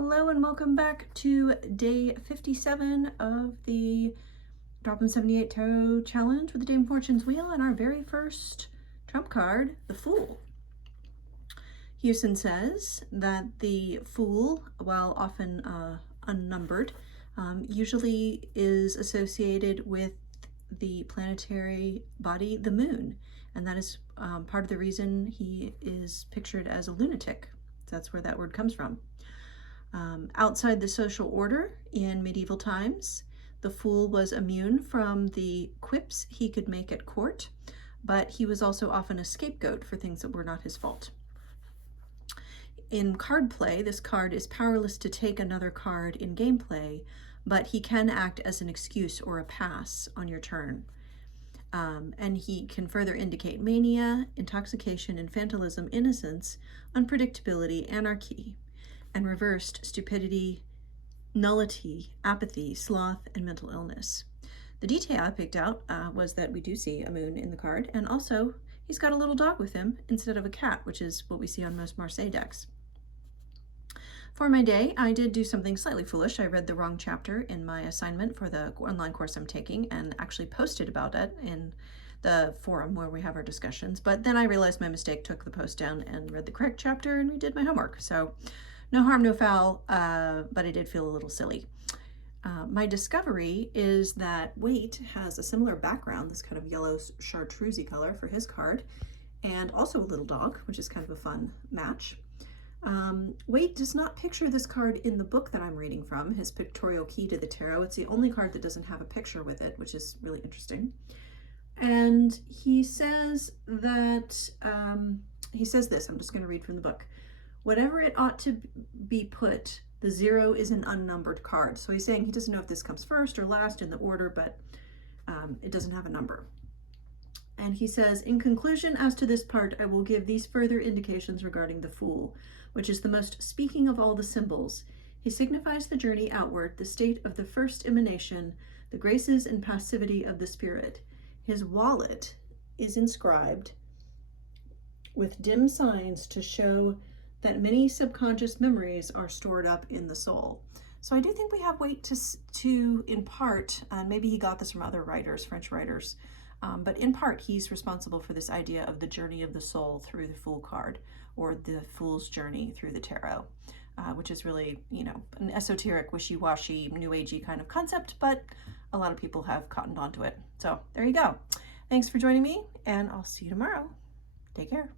Hello and welcome back to day 57 of the DROPM78 Tarot Challenge with the Dame Fortune's Wheel and our very first trump card, the Fool. Hewson says that the Fool, while often unnumbered, usually is associated with the planetary body, the moon, and that is part of the reason he is pictured as a lunatic. That's where that word comes from. Outside the social order in medieval times, the Fool was immune from the quips he could make at court, but he was also often a scapegoat for things that were not his fault. In card play, this card is powerless to take another card in gameplay, but he can act as an excuse or a pass on your turn. And he can further indicate mania, intoxication, infantilism, innocence, unpredictability, anarchy, and reversed stupidity, nullity, apathy, sloth, and mental illness. The detail I picked out was that we do see a moon in the card, and also he's got a little dog with him instead of a cat, which is what we see on most Marseille decks. For my day, I did do something slightly foolish. I read the wrong chapter in my assignment for the online course I'm taking and actually posted about it in the forum where we have our discussions, but then I realized my mistake, took the post down and read the correct chapter and redid my homework. So no harm, no foul, but I did feel a little silly. My discovery is that Waite has a similar background, this kind of yellow chartreusey color for his card, and also a little dog, which is kind of a fun match. Waite does not picture this card in the book that I'm reading from, his Pictorial Key to the Tarot. It's the only card that doesn't have a picture with it, which is really interesting. And he says that, he says this, I'm just going to read from the book. Whatever it ought to be put, the 0 is an unnumbered card. So he's saying he doesn't know if this comes first or last in the order, but it doesn't have a number. And he says, in conclusion, as to this part, I will give these further indications regarding the Fool, which is the most speaking of all the symbols. He signifies the journey outward, the state of the first emanation, the graces and passivity of the spirit. His wallet is inscribed with dim signs to show that many subconscious memories are stored up in the soul. So I do think we have Waite to in part, and maybe he got this from other writers, French writers, but in part he's responsible for this idea of the journey of the soul through the Fool card, or the Fool's journey through the tarot, which is really, you know, an esoteric, wishy-washy, new agey kind of concept, but a lot of people have cottoned onto it. So there you go. Thanks for joining me, and I'll see you tomorrow. Take care.